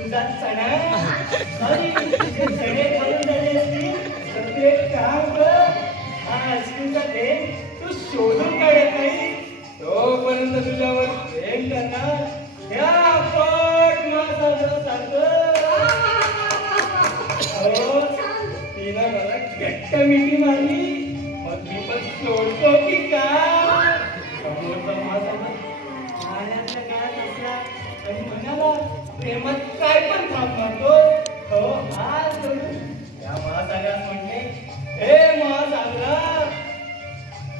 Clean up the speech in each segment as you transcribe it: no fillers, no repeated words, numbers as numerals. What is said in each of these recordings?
तुझा चणा आणि तुझे चणे खाऊन झाले असतील तर तू एक काम कर, हा स्कूलचा ते तू शोधून काढत नाही तोपर्यंत तुझ्यावर प्रेम करणार त्या पट महासागरासारखं. हो तिनं मला घट्ट मिठी मारली मग मी पण सोडतो की काय. समोरचा महासागर पाण्यातल्या काळात असला आणि म्हणाला प्रेमात काय पण थांब मारतो. हो हात जोडून त्या महासागरात म्हणले, हे महासागरा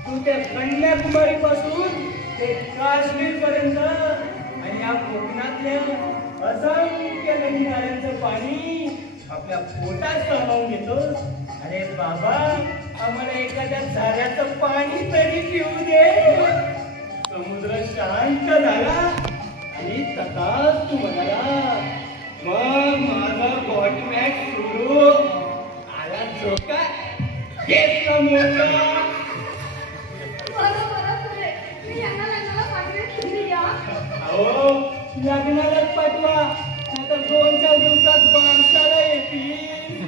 तू त्या कन्याकुमारी पासून ते काश्मीर पर्यंत आणि या कोकणातल्या असंख्य नदी नाल्यांचं पाणी आपल्या पोटात सामावून घेतो. अरे बाबा आम्हाला एखाद्या झऱ्याचं पाणी तरी पिऊ दे. समुद्र शांत झाला आणि तसाच तू म्हणाला. मग माझा बॉटमॅच सुरू आला झोका घेतला मोठा. अहो लग्नालाच पाठवा नाहीतर 2-4 दिवसात बारशाला येतील.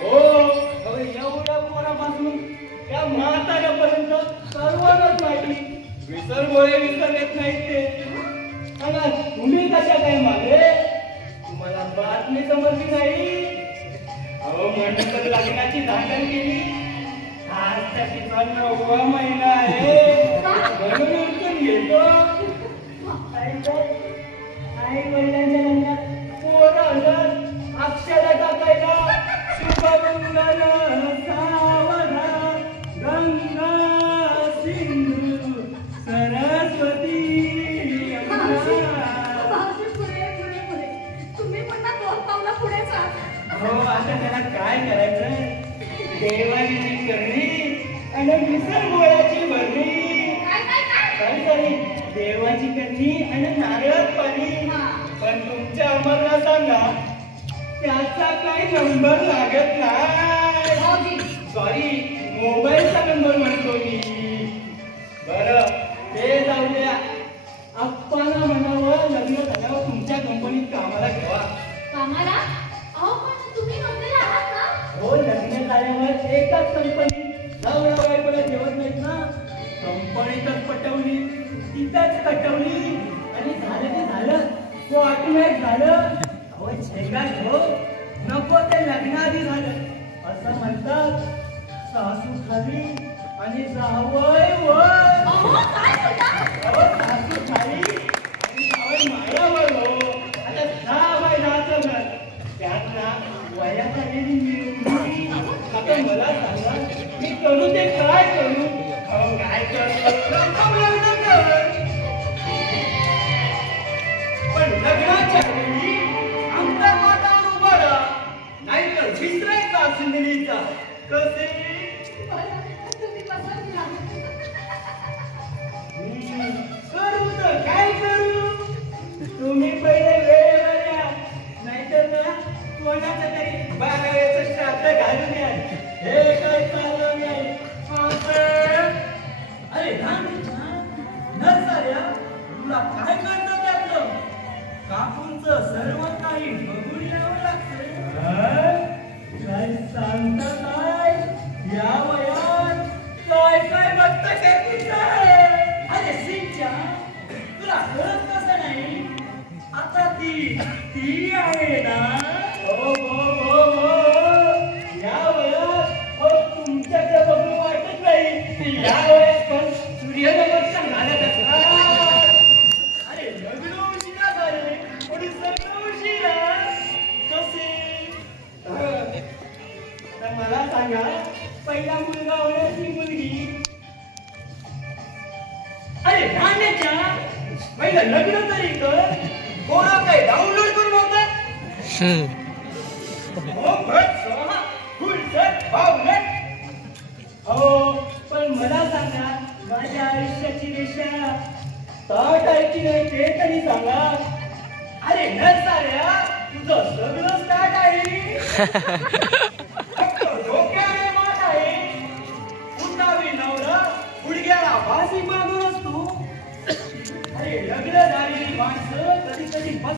हो एवढ्या पोरापासून त्या म्हाताऱ्यापर्यंत सर्वांनाच माहिती. विसरगोळे विसरत नाहीत ते. सांगा तुम्ही कशा काय मागे तुम्हाला बातमी समजली नाही. अहो म्हणून तर लग्नाची धाटण केली. आज त्याचा 9वा महिना आहे म्हणून उठून घेतो. आई वडिलांच्या लग्नात पोरं अक्षरा टाकायला शुभमंगल सावरा गंगा सिंधू सरस्वती. हो आता त्याला काय करायचं. देवाची करणी आणि विसरगोळ्याची भरणी. सॉरी देवाची करणी आणि नारळात पाणी. पण तुमच्या अमरला सांगा त्याचा काही नंबर लागत नाही. सॉरी मोबाईलचा नंबर म्हणतो मी. बरं ते जाऊ द्या. आप्पाला म्हणावं लग्न झाल्यावर तुमच्या कंपनीत कामाला ठेवा. कामाला? तुम्ही नोकरीला आहात का? हो लग्न झाल्यावर एकाच कंपनीत नवरा बायकोला ठेवत नाहीत ना. कंपनीतच पटवली तिथंच कटवली आणि झालं ते झालं. तो ऑटोमॅट झालं. अहो झेंगाच हो नको ते लग्नाआधी झालं असं म्हणतात. सासू खाली आणि जावई वर. अहो सासू खाली आणि जावई माळ्यावर हो. आता 6x10चं घर त्यात ना वयात आलेली मी. आता मला सांगा मी करू ते काय करू. अहो काय करू लग्न कर. पण लग्नाच्या वेळी आमच्या मातावर उभा राहा नाहीतर विसरायचा सिंदलीचा. कसे करू तर काय करू. तुम्ही पहिले वेळेवर या नाहीतर ना कोणाचं तरी 12वेचं श्राद्ध घालून या. हे काय चाललं नाही. अरे नरसाऱ्या तुला काय करतं त्यातलं. काकूंचं सर्व काही बघून यावं लागतं. काय सांगता काय या वयात काय काय बघता काय. अरे सिंच्या तुला कळत कसं नाही. आता ती आहे ना. हो हो हो हो या वयात हो तुमच्याकडे बघून वाटत नाही. या वयात पण सूर्यनमस्कार घालत असतात. अरे लग्न उशिरा झाले कोणी सगळं उशिरा कसे. तर मला सांगा पहिला मुलगा होण्याची मुलगी. अरे गाण्याच्या पहिलं लग्न तरी कर. कोणा काही डाउनलोड करून होता. हो पण मला सांगा माझ्या आयुष्याची रेषा ताट आहे की नाही ते तरी सांगा. अरे न साऱ्या तुझं सगळं स्टार्ट आहे.